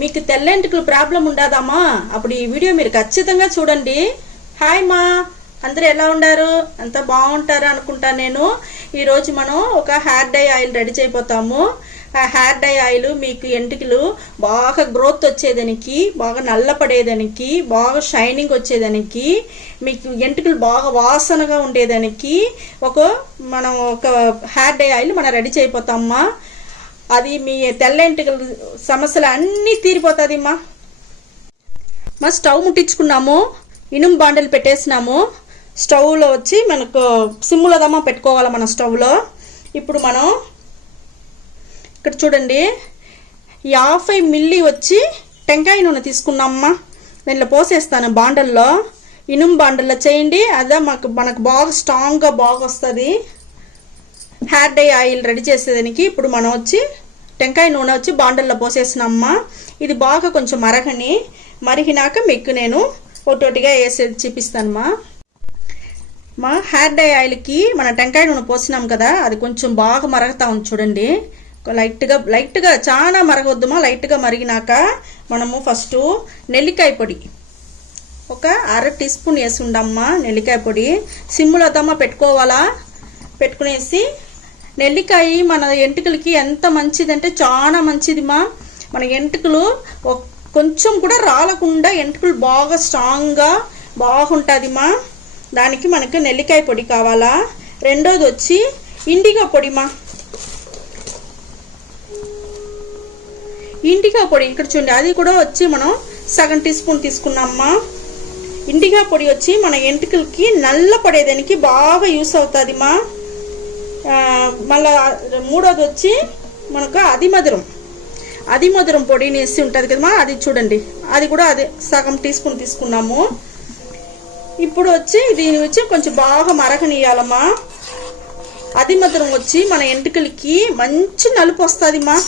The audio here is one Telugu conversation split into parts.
మీకు తెల్లంటికలు ప్రాబ్లం ఉండదమ్మా అప్పుడు ఈ వీడియో మీరు ఖచ్చితంగా చూడండి. హాయ్ మా, అందరూ ఎలా ఉన్నారు? అంతా బాగుంటారు అనుకుంటా. నేను ఈరోజు మనం ఒక హెయిర్ డై ఆయిల్ రెడీ చేయబోతాము. ఆ హెయిర్ డై ఆయిల్ మీకు ఎంటికలు బాగా గ్రోత్ వచ్చేదానికి, బాగా నల్లపడేదానికి, బాగా షైనింగ్ వచ్చేదానికి, మీకు ఎంటికలు బాగా వాసనగా ఉండేదానికి మనం ఒక హెయిర్ డై ఆయిల్ మనం రెడీ చేయబోతామమ్మా. అది మీ తెల్ల ఎంటికల సమస్యలు అన్నీ తీరిపోతుంది మా. స్టవ్ ముట్టించుకున్నాము, ఇనుము బాండలు పెట్టేసినాము. స్టవ్లో వచ్చి మనకు సిమ్ములో దమ్మా పెట్టుకోవాలి మన స్టవ్లో. ఇప్పుడు మనం ఇక్కడ చూడండి 50 మిల్లీ వచ్చి టెంకాయ నూనె తీసుకున్నామమ్మా. దీంట్లో పోసేస్తాను బాండల్లో, ఇనుము బాండల్లో చేయండి. అదే మనకు బాగా స్ట్రాంగ్గా బాగా వస్తుంది హెయిర్ డై ఆయిల్ రెడీ చేసేదానికి. ఇప్పుడు మనం వచ్చి టెంకాయ నూనె వచ్చి బాండల్లో పోసేసినమ్మా. ఇది బాగా కొంచెం మరిగినాక మీకు నేను ఒకటిగా వేసేది చూపిస్తానమ్మా. మా హెయిర్ డై ఆయిల్కి మన టెంకాయ నూనె పోసినాం కదా, అది కొంచెం బాగా మరుగుతా ఉంది చూడండి. లైట్గా చాలా మరగొద్దుమా. లైట్గా మరిగినాక మనము ఫస్ట్ నెల్లికాయ పొడి ఒక 1/2 టీ స్పూన్ వేసి ఉండమ్మా. నెల్లికాయ పొడి సిమ్ములో దమ్మా పెట్టుకోవాలా. పెట్టుకునేసి నెల్లికాయ మన ఎంటుకలకి ఎంత మంచిదంటే చాలా మంచిది మా. మన ఎంటుకలు కొంచెం కూడా రాలకుండా ఎంటుకలు బాగా స్ట్రాంగ్గా బాగుంటుంది మా. దానికి మనకు నెల్లికాయ పొడి కావాలా. రెండోది వచ్చి ఇండిగో పొడి మా. ఇండిగో పొడి ఇక్కడ చూడండి, అది కూడా వచ్చి మనం సగం టీ స్పూన్ తీసుకున్నామ్మా. ఇండిగో పొడి వచ్చి మన ఎంటుకలకి నల్ల పడేదానికి బాగా యూస్ అవుతుంది మా. మళ్ళా మూడోది వచ్చి మనకు అదిమధురం పొడి వేసి ఉంటుంది కదమ్మా, అది చూడండి, అది కూడా అదే సగం టీ స్పూన్ తీసుకున్నాము. ఇప్పుడు వచ్చి దీని వచ్చి కొంచెం బాగా మరగనియాలమ్మా. అదిమధురం వచ్చి మన ఎంటుకలకి మంచి నలుపు వస్తుంది మా.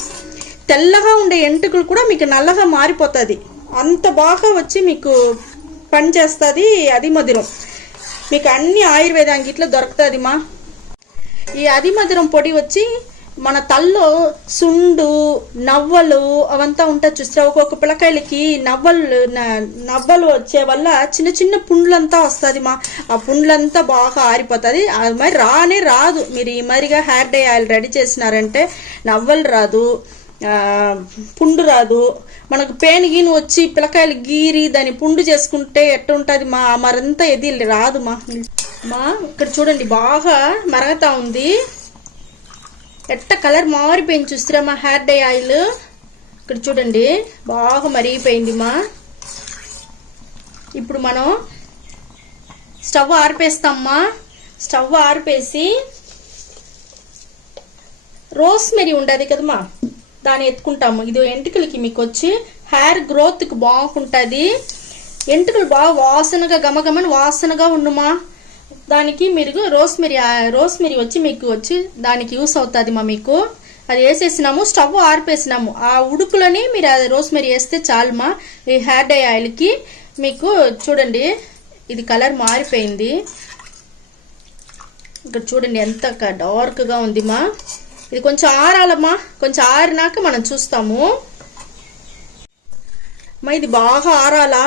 తెల్లగా ఉండే ఎంటుకలు కూడా మీకు నల్లగా మారిపోతుంది, అంత బాగా వచ్చి మీకు పనిచేస్తుంది అదిమధురం. మీకు అన్ని ఆయుర్వేదానికి ఇట్లా దొరుకుతుంది మా. ఈ అదిమధురం పొడి వచ్చి మన తల్లో సుండు నవ్వలు అవంతా ఉంటుంది చూస్తే, ఒక్కొక్క పిల్లకాయలకి నవ్వలు వచ్చే వల్ల చిన్న చిన్న పుండ్లంతా వస్తుంది మా. ఆ పుండ్లంతా బాగా ఆరిపోతుంది. అది మరి రాదు. మీరు ఈ మరిగా హెయిర్ డై ఆయిల్ రెడీ చేసినారంటే నవ్వలు రాదు, పుండు రాదు. మనకు పేనుగీను వచ్చి పిల్లకాయలు గీరి దాన్ని పుండు చేసుకుంటే ఎట్టుంటుంది మా, మరంతా ఎది రాదు మా. ఇక్కడ చూడండి బాగా మరగతా ఉంది, ఎట్ట కలర్ మారిపోయింది చూస్తారా మా హెయిర్ డై ఆయిల్. ఇక్కడ చూడండి బాగా మరిగిపోయింది మా. ఇప్పుడు మనం స్టవ్ ఆర్పేస్తామ్మా. స్టవ్ ఆర్పేసి రోస్మెరీ ఉండదు కదమ్మా, దాన్ని ఎత్తుకుంటాము. ఇది ఎంటుకలకి మీకు వచ్చి హెయిర్ గ్రోత్కి బాగుంటుంది. ఎంటుకలు బాగా వాసనగా గమగమని వాసనగా ఉండుమా. దానికి మీరు రోస్మెరీ వచ్చి మీకు వచ్చి దానికి యూస్ అవుతుంది మా. మీకు అది వేసేసినాము, స్టవ్ ఆర్పేసినాము. ఆ ఉడుకులని మీరు అది రోస్మెరీ వేస్తే చాలు మా. ఈ హెయిర్ డై ఆయిల్కి మీకు చూడండి ఇది కలర్ మారిపోయింది. ఇక్కడ చూడండి ఎంత డార్క్గా ఉంది మా. ఇది కొంచెం ఆరాలమ్మా, కొంచెం ఆరినాక మనం చూస్తాము మా. ఇది బాగా ఆరాలా.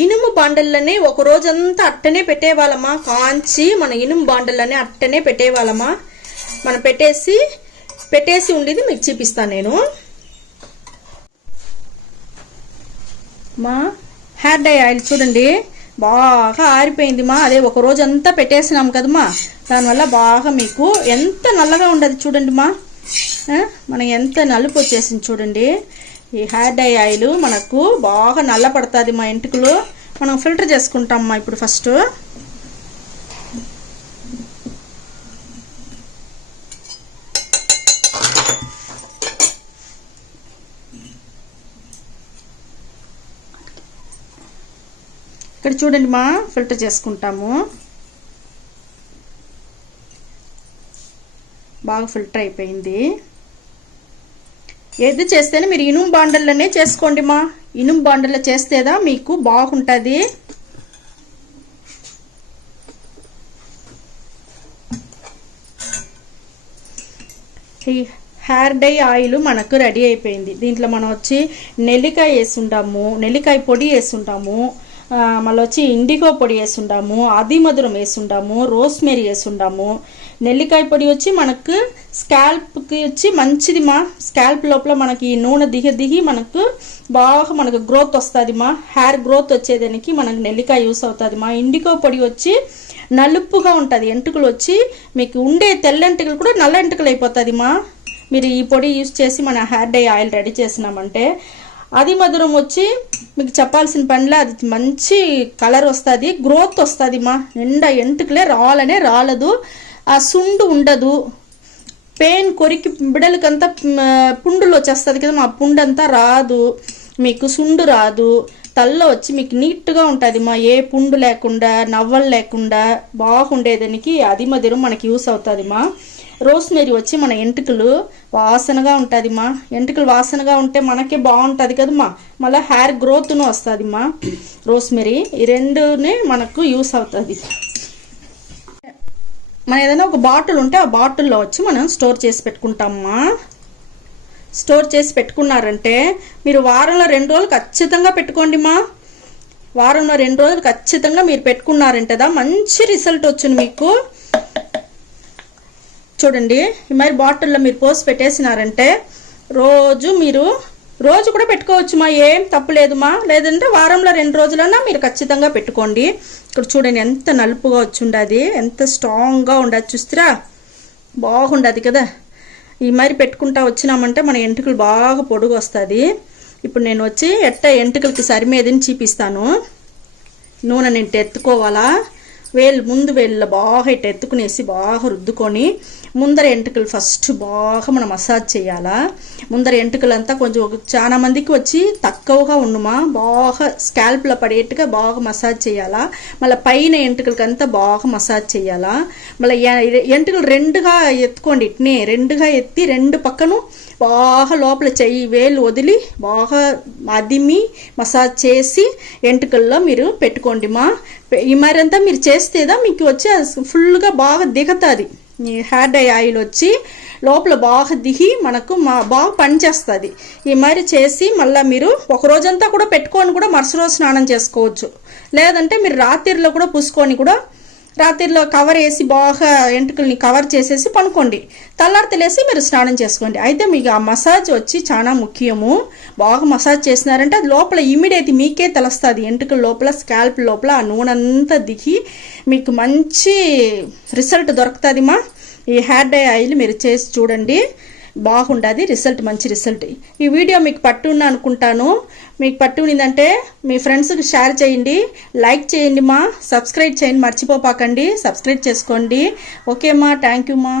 ఇనుము బాండల్లోనే ఒక రోజంతా అట్టనే పెట్టేవాళ్ళమ్మా. కాంచి మన ఇనుము బాండల్లోనే అట్టనే పెట్టేవాళ్ళమ్మా. మనం పెట్టేసి ఉండేది మీకు చూపిస్తాను నేను మా. హెయిర్ డై ఆయిల్ చూడండి బాగా ఆరిపోయింది మా. అదే ఒక రోజంతా పెట్టేసినాం కదమ్మా, దానివల్ల బాగా మీకు ఎంత నల్లగా ఉండదు చూడండి మా. మనం ఎంత నలుపు వచ్చేసింది చూడండి. ఈ హెయిర్ డై ఆయిల్ మనకు బాగా నల్ల పడుతుంది మా ఎంటుకలు. మనం ఫిల్టర్ చేసుకుంటాం మా. ఇప్పుడు ఫస్ట్ ఇక్కడ చూడండి మా, ఫిల్టర్ చేసుకుంటాము. బాగా ఫిల్టర్ అయిపోయింది. ఏది చేస్తేనే మీరు ఇనుము బాండల్లోనే చేసుకోండి మా. ఇనుము బాండల్లో చేస్తేదా మీకు బాగుంటుంది. హెయిర్ డై ఆయిల్ మనకు రెడీ అయిపోయింది. దీంట్లో మనం వచ్చి నెల్లికాయ వేసుంటాము, నెల్లికాయ పొడి వేసుంటాము, మళ్ళీ వచ్చి ఇండిగో పొడి వేసుంటాము, ఆది మధురం వేసుంటాము, రోస్మేరీ వేసుంటాము. నెల్లికాయ పొడి వచ్చి మనకు స్కాల్ప్కి వచ్చి మంచిది మా. స్కాల్ప్ లోపల మనకి నూనె దిగి మనకు బాగా మనకు గ్రోత్ వస్తుంది మా. హెయిర్ గ్రోత్ వచ్చేదానికి మనకు నెల్లికాయ యూస్ అవుతుంది మా. ఇండిగో పొడి వచ్చి నలుపుగా ఉంటుంది, ఎంటుకలు వచ్చి మీకు ఉండే తెల్లంటుకలు కూడా నల్ల ఎంటుకలు అయిపోతుంది మా. మీరు ఈ పొడి యూస్ చేసి మన హెయిర్ డై ఆయిల్ రెడీ చేసినామంటే. అది మధురం వచ్చి మీకు చెప్పాల్సిన పనిలో అది మంచి కలర్ వస్తుంది, గ్రోత్ వస్తుంది మా. నిండా ఎంటుకలే రాలనే రాలదు, ఆ సుండు ఉండదు, పెయిన్ కొరికి బిడలకంతా పుండులు వచ్చేస్తుంది కదా మా. పుండంతా రాదు మీకు, సుండు రాదు, తల్ల వచ్చి మీకు నీట్గా ఉంటుంది మా. ఏ పుండు లేకుండా నవ్వలు లేకుండా బాగుండేదానికి అది మధురం మనకి యూస్ అవుతుంది మా. రోస్మేరీ వచ్చి మన ఎంటుకలు వాసనగా ఉంటుంది మా. ఎంటుకలు వాసనగా ఉంటే మనకే బాగుంటుంది కదా మా. మళ్ళీ హెయిర్ గ్రోత్ను వస్తుంది మా. రోస్మేరీ ఈ రెండునే మనకు యూస్ అవుతుంది. మన ఏదైనా ఒక బాటిల్ ఉంటే ఆ బాటిల్లో వచ్చి మనం స్టోర్ చేసి పెట్టుకుంటామమ్మా. స్టోర్ చేసి పెట్టుకున్నారంటే మీరు వారంలో 2 రోజులు ఖచ్చితంగా పెట్టుకోండి మా. వారంలో 2 రోజులు ఖచ్చితంగా మీరు పెట్టుకున్నారంటేదా మంచి రిజల్ట్ వచ్చింది మీకు. చూడండి, ఈ మరి బాటిల్లో మీరు పోసి పెట్టేసినారంటే రోజు కూడా పెట్టుకోవచ్చు మా. ఏం తప్పులేదు మా. లేదంటే వారంలో 2 రోజులన్నా మీరు ఖచ్చితంగా పెట్టుకోండి. ఇక్కడ చూడండి ఎంత నలుపుగా వచ్చి ఉండదు, ఎంత స్ట్రాంగ్గా ఉండదు, చూస్తారా బాగుండదు కదా. ఈ మరి పెట్టుకుంటా వచ్చినామంటే మన ఎంటుకలు బాగా పొడుగు వస్తుంది. ఇప్పుడు నేను వచ్చి ఎంటుకలకి సరిమేదని చూపిస్తాను. నూనె నేను ఎత్తుకోవాలా, ముందు వేళ్ళ బాగా ఇట్లా ఎత్తుకునేసి బాగా రుద్దుకొని ముందర ఎంటుకలు ఫస్ట్ బాగా మనం మసాజ్ చేయాలా. ముందర ఎంటుకలంతా కొంచెం చాలా మందికి వచ్చి తక్కువగా ఉండుమా, బాగా స్కాల్ప్లో పడేట్టుగా బాగా మసాజ్ చేయాలా. మళ్ళీ పైన ఎంటుకలకంతా బాగా మసాజ్ చేయాలా. మళ్ళీ ఎంటుకలు 2గా ఎత్తుకోండి, ఇట్నే 2గా ఎత్తి 2 పక్కను బాగా లోపల వేలు వదిలి బాగా అదిమి మసాజ్ చేసి ఎంటుకల్లో మీరు పెట్టుకోండి మా. ఈ మరంతా మీరు చేస్తేదా మీకు వచ్చి ఫుల్గా బాగా దిగుతుంది. హెయిర్ డై ఆయిల్ వచ్చి లోపల బాగా దిగి మనకు బాగా పనిచేస్తుంది. ఈ మరి చేసి మళ్ళీ మీరు ఒక రోజంతా కూడా పెట్టుకొని కూడా మరుసటి రోజు స్నానం చేసుకోవచ్చు. లేదంటే మీరు రాత్రిలో కూడా పూసుకొని కూడా రాత్రిలో కవర్ వేసి బాగా ఎంటుకల్ని కవర్ చేసేసి పనుకోండి. తెల్లారితేలేసి మీరు స్నానం చేసుకోండి. అయితే మీకు ఆ మసాజ్ వచ్చి చాలా ముఖ్యము. బాగా మసాజ్ చేసినారంటే అది లోపల ఇమ్మీడియట్ మీకే తెలుస్తుంది. ఎంటుకల లోపల స్కాల్ప్ లోపల ఆ నూనె అంతా దిగి మీకు మంచి రిజల్ట్ దొరుకుతుంది మా. ఈ హెయిర్ డై ఆయిల్ మీరు చేసి చూడండి, బాగుంటుంది రిజల్ట్, మంచి రిజల్ట్. ఈ వీడియో మీకు పట్టున్నా అనుకుంటాను. మీకు పట్టునిందంటే మీ ఫ్రెండ్స్కి షేర్ చేయండి, లైక్ చేయండి మా, సబ్స్క్రైబ్ చేయండి, మర్చిపోపాకండి, సబ్స్క్రైబ్ చేసుకోండి. ఓకే మా, థ్యాంక్ యూ మా.